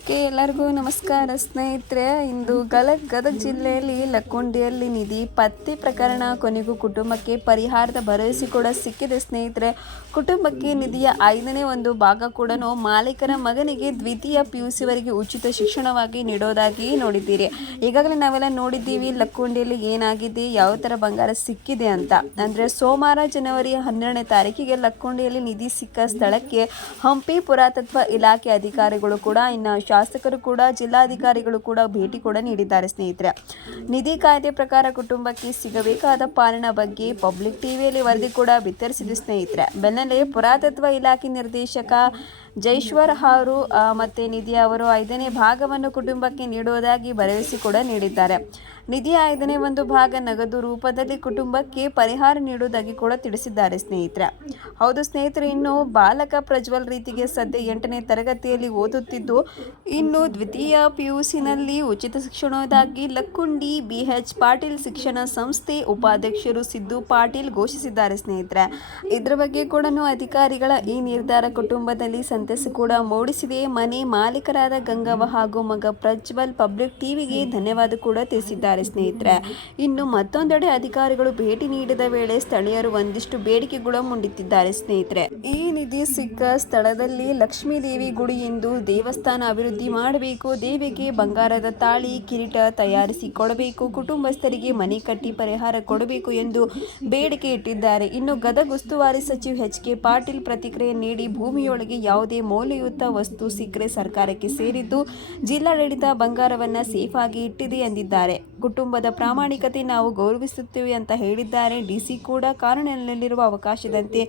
Okay, ಎಲ್ಲರಿಗೂ ನಮಸ್ಕಾರ ಸ್ನೇಹಿತರೆ. ಇಂದು ಗಲಗ್ ಗದಗ ಜಿಲ್ಲೆಯಲ್ಲಿ ಲಕ್ಕೊಂಡಿಯಲ್ಲಿ ನಿಧಿ ಪತ್ತೆ ಪ್ರಕರಣ ಕೊನೆಗೂ ಕುಟುಂಬಕ್ಕೆ ಪರಿಹಾರದ ಭರವಸೆ ಕೂಡ ಸಿಕ್ಕಿದೆ ಸ್ನೇಹಿತರೆ. ಕುಟುಂಬಕ್ಕೆ ನಿಧಿಯ ಐದನೇ ಒಂದು ಭಾಗ ಕೂಡ ಮಾಲೀಕರ ಮಗನಿಗೆ ದ್ವಿತೀಯ ಪಿ ಯು ಸಿವರೆಗೆ ಉಚಿತ ಶಿಕ್ಷಣವಾಗಿ ನೀಡೋದಾಗಿ ನೋಡಿದ್ದೀರಿ. ಈಗಾಗಲೇ ನಾವೆಲ್ಲ ನೋಡಿದ್ದೀವಿ ಲಕ್ಕೊಂಡಿಯಲ್ಲಿ ಏನಾಗಿದೆ, ಯಾವ ಥರ ಬಂಗಾರ ಸಿಕ್ಕಿದೆ ಅಂತ. ಅಂದರೆ ಸೋಮವಾರ ಜನವರಿ ಹನ್ನೆರಡನೇ ತಾರೀಕಿಗೆ ಲಕ್ಕೊಂಡಿಯಲ್ಲಿ ನಿಧಿ ಸಿಕ್ಕ ಸ್ಥಳಕ್ಕೆ ಹಂಪಿ ಪುರಾತತ್ವ ಇಲಾಖೆ ಅಧಿಕಾರಿಗಳು ಕೂಡ ಇನ್ನು ಶಾಸಕರು ಕೂಡ, ಜಿಲ್ಲಾಧಿಕಾರಿಗಳು ಕೂಡ ಭೇಟಿ ಕೂಡ ನೀಡಿದ್ದಾರೆ ಸ್ನೇಹಿತರೆ. ನಿಧಿ ಕಾಯ್ದೆ ಪ್ರಕಾರ ಕುಟುಂಬಕ್ಕೆ ಸಿಗಬೇಕಾದ ಪಾಲನ ಬಗ್ಗೆ ಪಬ್ಲಿಕ್ ಟಿವಿಯಲ್ಲಿ ವರದಿ ಕೂಡ ಬಿತ್ತರಿಸಿದೆ ಸ್ನೇಹಿತರೆ. ಬೆನ್ನಲ್ಲೇ ಪುರಾತತ್ವ ಇಲಾಖೆ ನಿರ್ದೇಶಕ ಜೈಶ್ವರ್ ಅವರು ಮತ್ತು ನಿಧಿ ಅವರು ಐದನೇ ಭಾಗವನ್ನು ಕುಟುಂಬಕ್ಕೆ ನೀಡುವುದಾಗಿ ಭರವಸೆ ಕೂಡ ನೀಡಿದ್ದಾರೆ. ನಿಧಿಯ ಐದನೇ ಒಂದು ಭಾಗ ನಗದು ರೂಪದಲ್ಲಿ ಕುಟುಂಬಕ್ಕೆ ಪರಿಹಾರ ನೀಡುವುದಾಗಿ ಕೂಡ ತಿಳಿಸಿದ್ದಾರೆ ಸ್ನೇಹಿತರೆ. ಹೌದು ಸ್ನೇಹಿತರೆ, ಇನ್ನು ಬಾಲಕ ಪ್ರಜ್ವಲ್ ರೀತಿಗೆ ಸದ್ಯ ಎಂಟನೇ ತರಗತಿಯಲ್ಲಿ ಓದುತ್ತಿದ್ದು, ಇನ್ನು ದ್ವಿತೀಯ ಪಿ ಯು ಸಿನಲ್ಲಿ ಉಚಿತ ಶಿಕ್ಷಣದಾಗಿ ಲಕ್ಕುಂಡಿ ಬಿ ಎಚ್ ಪಾಟೀಲ್ ಶಿಕ್ಷಣ ಸಂಸ್ಥೆ ಉಪಾಧ್ಯಕ್ಷರು ಸಿದ್ದು ಪಾಟೀಲ್ ಘೋಷಿಸಿದ್ದಾರೆ ಸ್ನೇಹಿತರೆ. ಇದರ ಬಗ್ಗೆ ಕೂಡ ಅಧಿಕಾರಿಗಳ ಈ ನಿರ್ಧಾರ ಕುಟುಂಬದಲ್ಲಿ ಸಂತಸ ಕೂಡ ಮೂಡಿಸಿದೆ. ಮನೆ ಮಾಲೀಕರಾದ ಗಂಗವ್ವ ಹಾಗೂ ಮಗ ಪ್ರಜ್ವಲ್ ಪಬ್ಲಿಕ್ ಟಿವಿಗೆ ಧನ್ಯವಾದ ಕೂಡ ತಿಳಿಸಿದ್ದಾರೆ ಸ್ನೇಹಿತರೆ. ಇನ್ನು ಮತ್ತೊಂದೆಡೆ ಅಧಿಕಾರಿಗಳು ಭೇಟಿ ನೀಡಿದ ವೇಳೆ ಸ್ಥಳೀಯರು ಒಂದಿಷ್ಟು ಬೇಡಿಕೆಗಳು ಮುಂಡಿತ್ತಿದ್ದಾರೆ ಸ್ನೇಹಿತರೆ. ಈ ನಿಧಿ ಸಿಕ್ಕ ಸ್ಥಳದಲ್ಲಿ ಲಕ್ಷ್ಮೀ ದೇವಿ ಗುಡಿ ಎಂದು ದೇವಸ್ಥಾನ ಅಭಿವೃದ್ಧಿ ಮಾಡಬೇಕು, ದೇವಿಗೆ ಬಂಗಾರದ ತಾಳಿ, ಕಿರೀಟ ತಯಾರಿಸಿ ಕೊಡಬೇಕು ಕುಟುಂಬಸ್ಥರಿಗೆ ಮನೆ ಕಟ್ಟಿ ಪರಿಹಾರ ಕೊಡಬೇಕು ಎಂದು ಬೇಡಿಕೆ ಇಟ್ಟಿದ್ದಾರೆ. ಇನ್ನು ಗದಗ ಉಸ್ತುವಾರಿ ಸಚಿವ ಎಚ್ ಕೆ ಪಾಟೀಲ್ ಪ್ರತಿಕ್ರಿಯೆ ನೀಡಿ ಭೂಮಿಯೊಳಗೆ ಯಾವುದೇ ಮೌಲ್ಯಯುತ ವಸ್ತು ಸಿಕ್ಕರೆ ಸರ್ಕಾರಕ್ಕೆ ಸೇರಿದ್ದು ಜಿಲ್ಲಾಡಳಿತ ಬಂಗಾರವನ್ನು ಸೇಫ್ ಆಗಿ ಇಟ್ಟಿದೆ ಎಂದಿದ್ದಾರೆ. ಕುಟುಂಬದ ಪ್ರಾಮಾಣಿಕತೆ ನಾವು ಗೌರವಿಸುತ್ತೇವೆ ಅಂತ ಹೇಳಿದ್ದಾರೆ. ಡಿಸಿ ಕೂಡ ಕಾನೂನಿನಲ್ಲಿರುವ ಅವಕಾಶದಂತೆ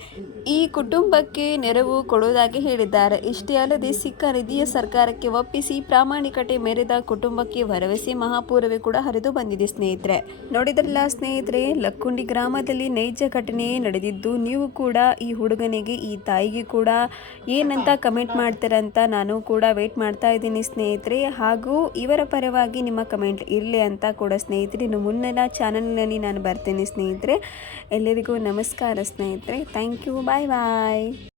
ಈ ಕುಟುಂಬಕ್ಕೆ ನೆರವು ಕೊಡುವುದಾಗಿ ಹೇಳಿದ್ದಾರೆ. ಇಷ್ಟೇ ಅಲ್ಲದೆ ಸಿಕ್ಕ ನಿಧಿಯ ಸರ್ಕಾರಕ್ಕೆ ಒಪ್ಪಿಸಿ ಪ್ರಾಮಾಣಿಕತೆ ಮೆರೆದ ಕುಟುಂಬಕ್ಕೆ ಭರವಸೆ ಮಹಾಪೂರವೇ ಕೂಡ ಹರಿದು ಬಂದಿದೆ ಸ್ನೇಹಿತರೆ. ನೋಡಿದ್ರಲ್ಲ ಸ್ನೇಹಿತರೆ, ಲಕ್ಕುಂಡಿ ಗ್ರಾಮದಲ್ಲಿ ನೈಜ ಘಟನೆ ನಡೆದಿದ್ದು ನೀವು ಕೂಡ ಈ ಹುಡುಗನಿಗೆ, ಈ ತಾಯಿಗೆ ಕೂಡ ಏನಂತ ಕಮೆಂಟ್ ಮಾಡ್ತೀರಂತ ನಾನು ಕೂಡ ವೇಟ್ ಮಾಡ್ತಾ ಇದ್ದೀನಿ ಸ್ನೇಹಿತರೆ. ಹಾಗೂ ಇವರ ಪರವಾಗಿ ನಿಮ್ಮ ಕಮೆಂಟ್ ಇರಲಿ ಅಂತ ಕೂಡ ಸ್ನೇಹಿತರೆ. ಇನ್ನು ಮುನ್ನೆಲ್ಲ ಚಾನಲ್ನಲ್ಲಿ ನಾನು ಬರ್ತೇನೆ ಸ್ನೇಹಿತರೆ. ಎಲ್ಲರಿಗೂ ನಮಸ್ಕಾರ ಸ್ನೇಹಿತರೆ. Thank you bye bye